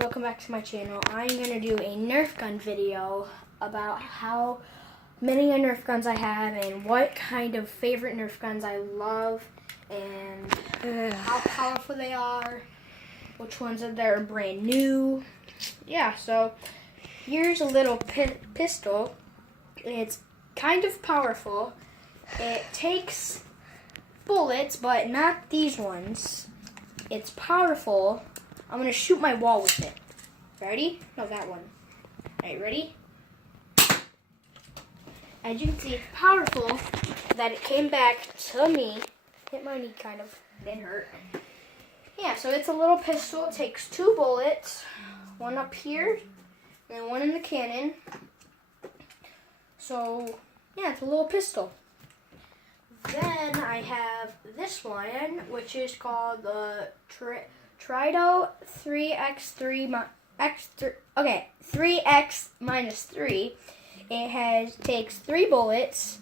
welcome back to my channel. I'm going to do a Nerf gun video about how many Nerf guns I have and what kind of favorite Nerf guns I love and how powerful they are, which ones that are brand new. Yeah, so here's a little pistol. It's kind of powerful. It takes bullets, but not these ones. It's powerful. I'm going to shoot my wall with it. Ready? No, that one. Alright, ready? As you can see, it's powerful that it came back to me. Hit my knee kind of. Didn't hurt. Yeah, so it's a little pistol. It takes 2 bullets. One up here, and one in the cannon. So, yeah, it's a little pistol. Then I have this one, which is called the Trido 3x3 3x minus 3. It takes 3 bullets,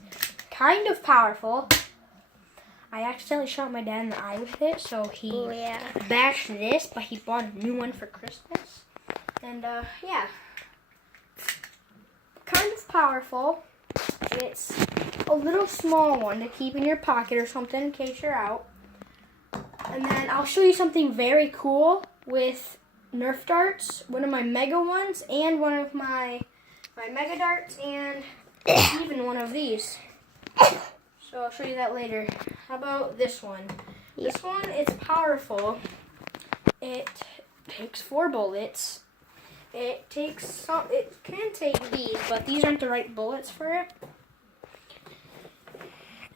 kind of powerful. I accidentally shot my dad in the eye with it, so he bashed this, but he bought a new one for Christmas. And yeah, kind of powerful. It's a little small one to keep in your pocket or something in case you're out. And then I'll show you something very cool with Nerf darts. One of my mega ones and one of my mega darts and even one of these. So I'll show you that later. How about this one? This one is powerful. It takes 4 bullets. It can take these, but these aren't the right bullets for it.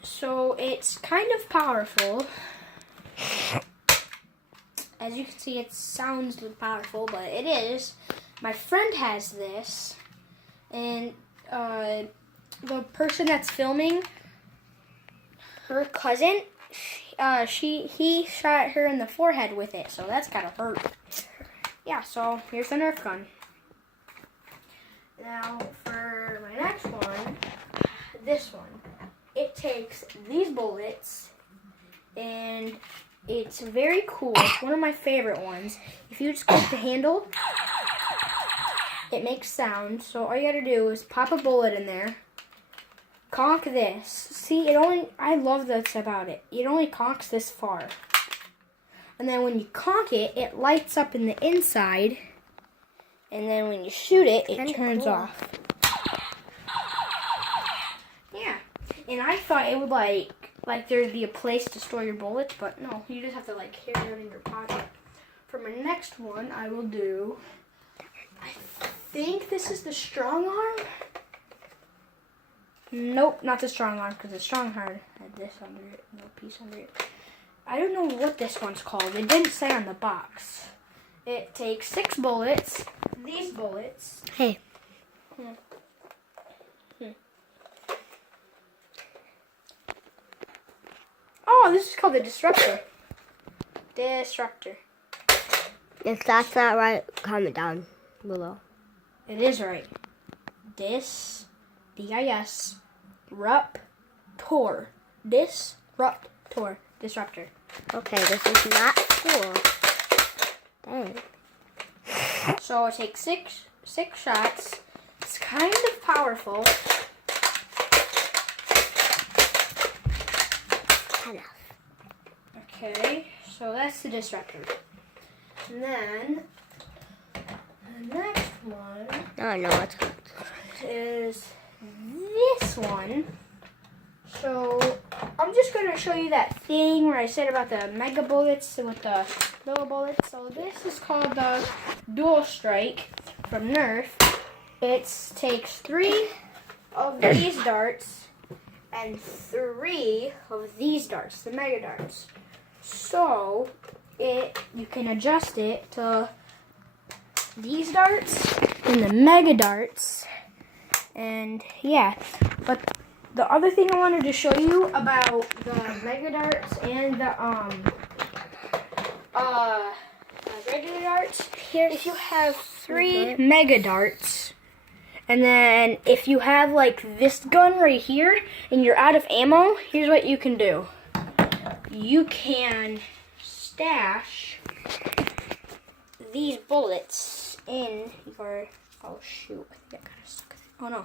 So it's kind of powerful. As you can see, it sounds powerful, but it is. My friend has this, and the person that's filming, her cousin, he shot her in the forehead with it, so that's gotta hurt. Yeah, so here's the Nerf gun. Now for my next one, this one. It takes these bullets, and it's very cool. It's one of my favorite ones. If you just click the handle, it makes sound. So all you gotta do is pop a bullet in there, conk this. See, I love this about it. It only conks this far. And then when you conk it, it lights up in the inside. And then when you shoot it, it turns off. Yeah. And I thought it would like there'd be a place to store your bullets, but no, you just have to carry it in your pocket. For my next one, I will do, I think this is the strong arm. Nope, not the strong arm, because the strong arm had this under it, no piece under it. I don't know what this one's called. It didn't say on the box. It takes 6 bullets. These bullets. Hey. Oh, this is called the disruptor. Disruptor. If that's not right, comment down below. It is right. D-I-S, Disruptor. Disruptor. Okay, this is not cool. Dang. So it takes six shots. It's kind of powerful. Enough. Okay, so that's the disruptor. And then the next one is this one. So I'm just going to show you that thing where I said about the mega bullets with the little bullets. So this is called the Dual Strike from Nerf. It takes 3 of these darts and 3 of these darts, the mega darts. So you can adjust it to these darts and the mega darts. And yeah, but the other thing I wanted to show you about the mega darts and the regular darts, if you have 3 mega darts, and then if you have this gun right here and you're out of ammo, here's what you can do. You can stash these bullets in your. Oh shoot! I think I got stuck. Oh no.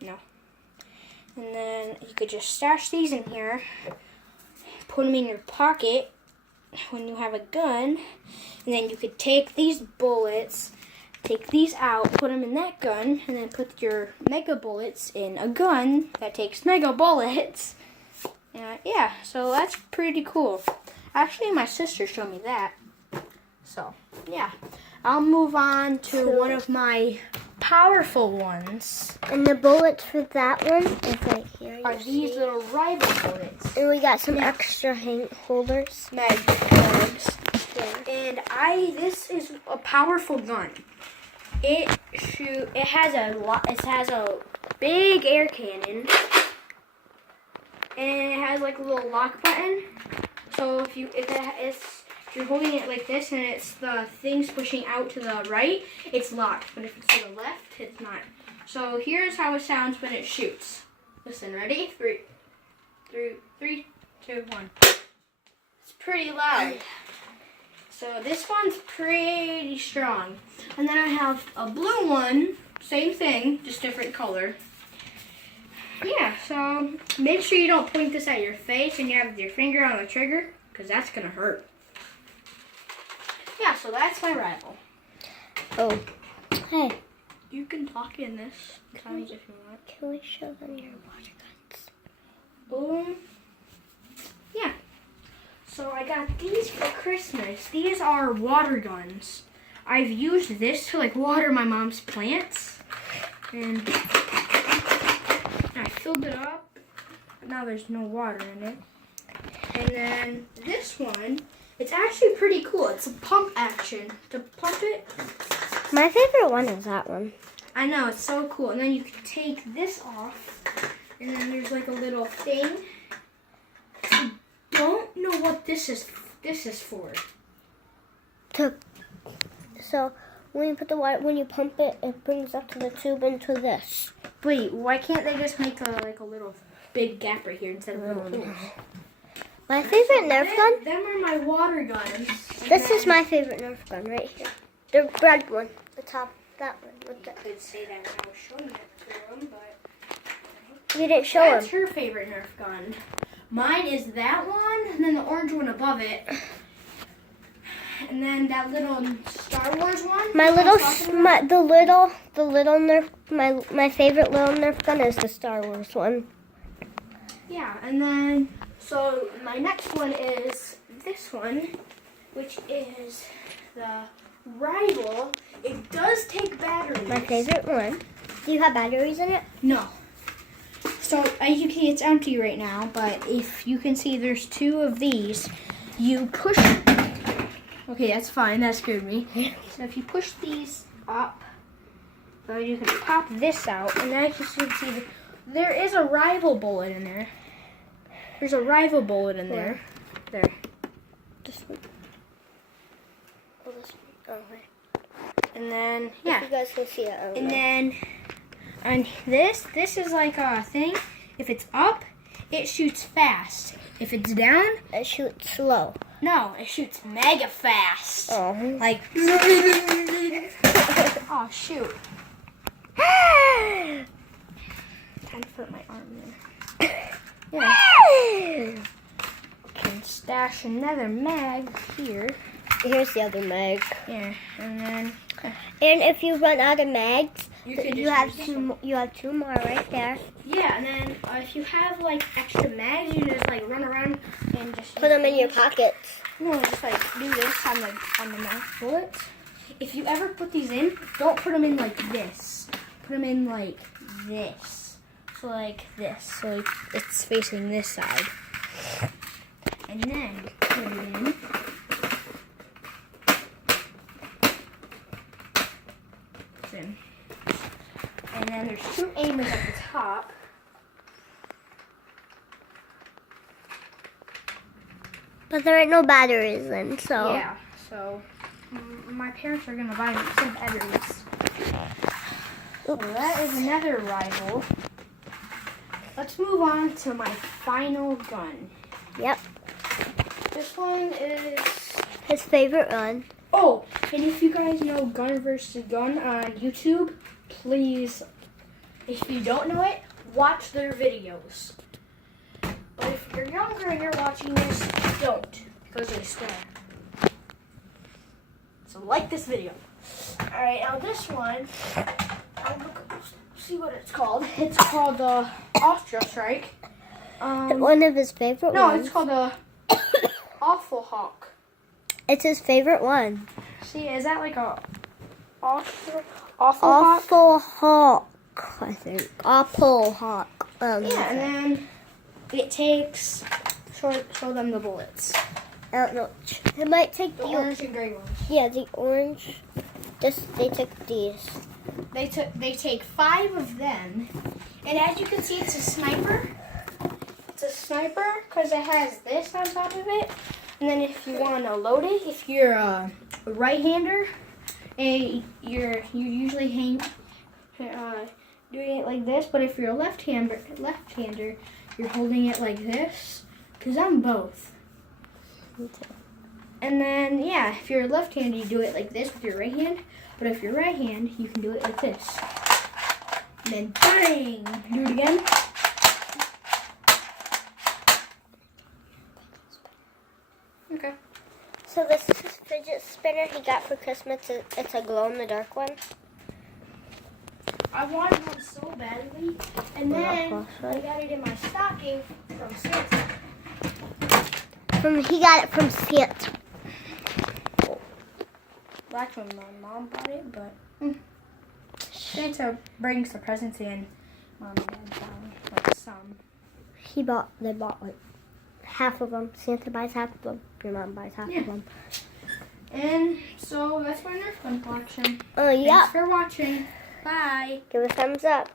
No. And then you could just stash these in here. Put them in your pocket when you have a gun, and then you could take these bullets, take these out, put them in that gun, and then put your mega bullets in a gun that takes mega bullets. Yeah, so that's pretty cool. Actually, my sister showed me that. So, yeah. I'll move on to one of my powerful ones. And the bullets for that one is right here. Are these little rival bullets. And we got some extra holders. Mags. Yeah. And this is a powerful gun. It has a big air cannon, and it has like a little lock button. So if you're holding it like this and it's the thing's pushing out to the right, it's locked. But if it's to the left, it's not. So here's how it sounds when it shoots. Listen, ready? 3, 2, 1. It's pretty loud. So this one's pretty strong. And then I have a blue one, same thing, just different color. Yeah, so make sure you don't point this at your face and you have your finger on the trigger, because that's going to hurt. Yeah, so that's my rival. Oh, hey. You can talk in this times if you want. Can we show them your water guns? Yeah. So I got these for Christmas. These are water guns. I've used this to like water my mom's plants. And I filled it up. Now there's no water in it. And then this one, it's actually pretty cool. It's a pump action. To pump it. My favorite one is that one. I know, it's so cool. And then you can take this off. And then there's like a little thing. I don't know what this is for. So when you put when you pump it, it brings up to the tube into this. Wait, why can't they just make a little big gap right here instead of little holes? My favorite Nerf gun? Them are my water guns. This is my favorite Nerf gun right here. The red one. The top, that one. With the, I could say that I was showing it to them, but you didn't show that's him. her favorite Nerf gun. Mine is that one, and then the orange one above it. And then that little Star Wars one. My little Nerf, my favorite little Nerf gun is the Star Wars one. Yeah, and then, so my next one is this one, which is the rival. It does take batteries. My favorite one. Do you have batteries in it? No. So, as you can see, it's empty right now, but if you can see, there's 2 of these. You push. Okay, that's fine. That scared me. So if you push these up, so you can pop this out, and then you can see there is a rival bullet in there. There's a rival bullet in there. There. This one. Oh, this one. Oh, wait. And then, yeah. If you guys can see it. And then, on this is like a thing. If it's up, it shoots fast. If it's down, it shoots slow. No, it shoots mega fast. Oh. Like, oh shoot. Kind of hurt my arm there. Yeah. Can stash another mag here. Here's the other mag. Yeah, and then. And if you run out of mags, you have use two. You have 2 more right there. Yeah, and then if you have like extra mags, you just like run around and just put them in your pockets. No, just like do this on the mouth bullets. If you ever put these in, don't put them in like this. Put them in like this. So like this. So it's facing this side. And then put it in. And then there's 2 aimers at the top. But there ain't no batteries in, so. Yeah, so my parents are gonna buy me some batteries. So that is another rival. Let's move on to my final gun. Yep. This one is His favorite one. Oh, and if you guys know Gun vs. Gun on YouTube, please, if you don't know it, watch their videos. But if you're younger and you're watching this, don't, because they swear. So like this video. Alright, now this one, see what it's called. It's called the Austro Strike. One of his favorite No, ones. it's called the Awful Hawk. It's his favorite one. See, is that like a Awful Hawk? Awful Hawk, I think. Awful Hawk. Yeah, and then it takes, show them the bullets. I don't know. It might take The orange and gray ones. Yeah, the orange. They took these. They take 5 of them, and as you can see, it's a sniper. It's a sniper because it has this on top of it. And then if you want to load it, if you're a right-hander, and you usually doing it like this. But if you're a left-hander, you're holding it like this. Cause I'm both. And then yeah, if you're a left-hander, you do it like this with your right hand. But if you're right hand, you can do it like this. And then bang! Do it again. Okay. So this is his fidget spinner he got for Christmas. It's a glow-in-the-dark one. I wanted one so badly, and then I got it in my stocking from Santa. He got it from Santa. Well, actually, my mom bought it, but Santa brings the presents in. Mom and Dad bought like some. They bought like half of them. Santa buys half of them. Your mom buys half of them. And so that's my Nerf gun collection. Oh yeah. Thanks for watching. Bye. Give a thumbs up.